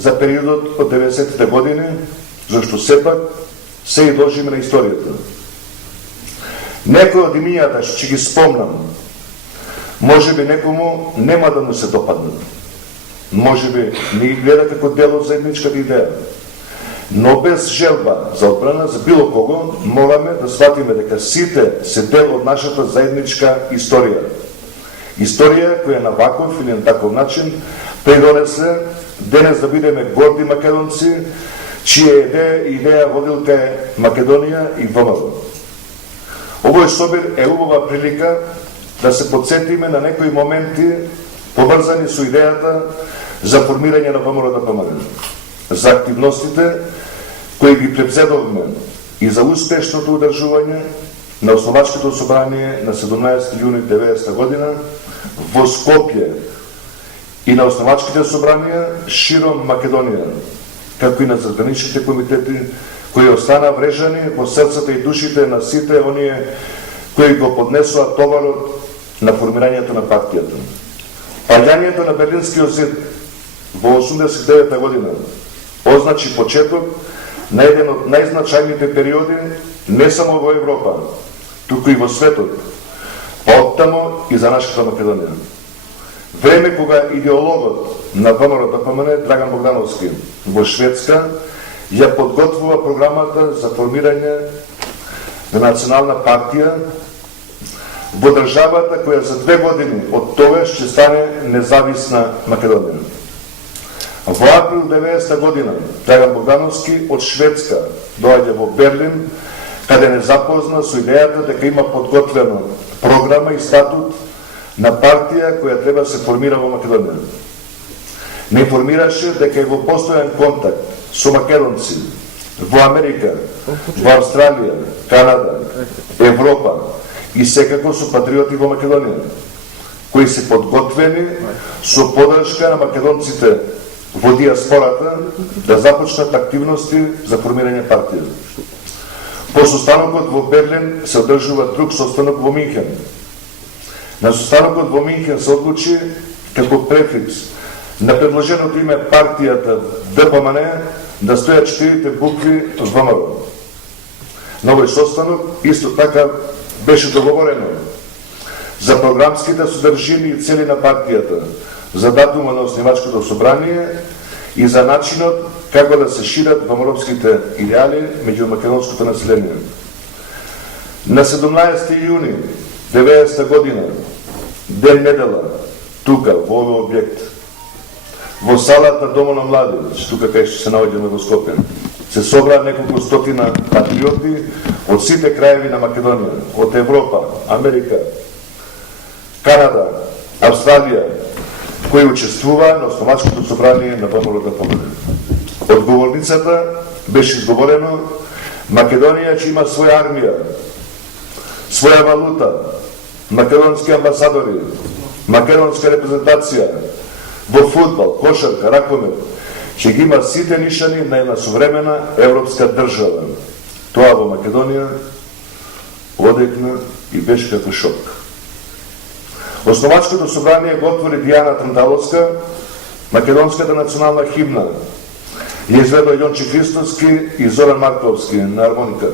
за периодот од 90-те години, зашто сепак се и дължиме на историјата. Некои од имињата што ќе ги спомнам, може би некому нема да му се допаднат. Може би не ги гледа како дел од заедничката идеја. Но без желба за одбрана за било кого, мораме да сватиме дека сите се дел од нашата заедничка историја. Историја која на ваков или на таков начин придонесе денес да бидеме горди македонци, чија идеја водилка е Македонија и ВМРО. Овој собир е убава прилика да се подсетиме на некои моменти поврзани со идејата за формирање на ВМРО-ДПМН, за активностите кои ги превзедовме и за успешното одржување на основачкото собрание на 17 јуни 1990 година во Скопје и на основачките собранија широм Македонија, како и на задграничните комитети кои остана врежани во срцата и душите на сите оние кои го поднесоа товарот на формирањето на партијата. Паѓањето на Берлинскиот зид во 89 година означи почеток на еден од најзначајните периоди не само во Европа, туку и во светот, па оттамо и за нашата Македонија. Време кога идеологот на ВМРО-ДПМН Драган Богдановски во Шведска ја подготвува програмата за формирање на национална партија во државата која за 2 години од тогаш ќе стане независна Македонија. Во април 90 година Драган Богдановски од Шведска доаѓа во Берлин, каде не запозна со идејата дека има подготвена програма и статут на партија која треба да се формира во Македонија. Не информираше дека е во постојан контакт со македонци во Америка, во Австралија, Канада, Европа и секако со патриоти во Македонија, кои се подготвени со поддршка на македонците во диаспората да започнат активности за формирање партија. По состанокот во Берлин се одржува друг состанок во Минхен. На состанокот во Минхен се одлучи како префикс на предложеното име партијата ДПМН да стојат 4 букви ВМРО. На овој состанок исто така беше договорено за програмските содржини и цели на партијата, за датума на основачкото собрание и за начинот како да се шират ВМРО-вските идеали меѓу македонското население. На 17 јуни 90 година, ден недела, тука, во овој објект, во салата Дома на млади, тука кај што се наоѓаме во Скопје, се собраа неколку стотина патриоти од сите краеви на Македонија, од Европа, Америка, Канада, Австралија, кои учествуваа на основачкото собрание на ВМРО-ДПМН. Одговорницата беше изговорено: Македонија ќе има своја армија, своја валута, македонски амбасадори, македонска репрезентација во фудбал, кошарка, ракомет, ќе ги има сите нишани на една современа европска држава. Тоа во Македонија одекна и беше како шок. Основачкото собрание го отвори Дијана Транталовска, македонската национална химна, ја изведува Јонче Христовски и Зоран Марковски на армоника.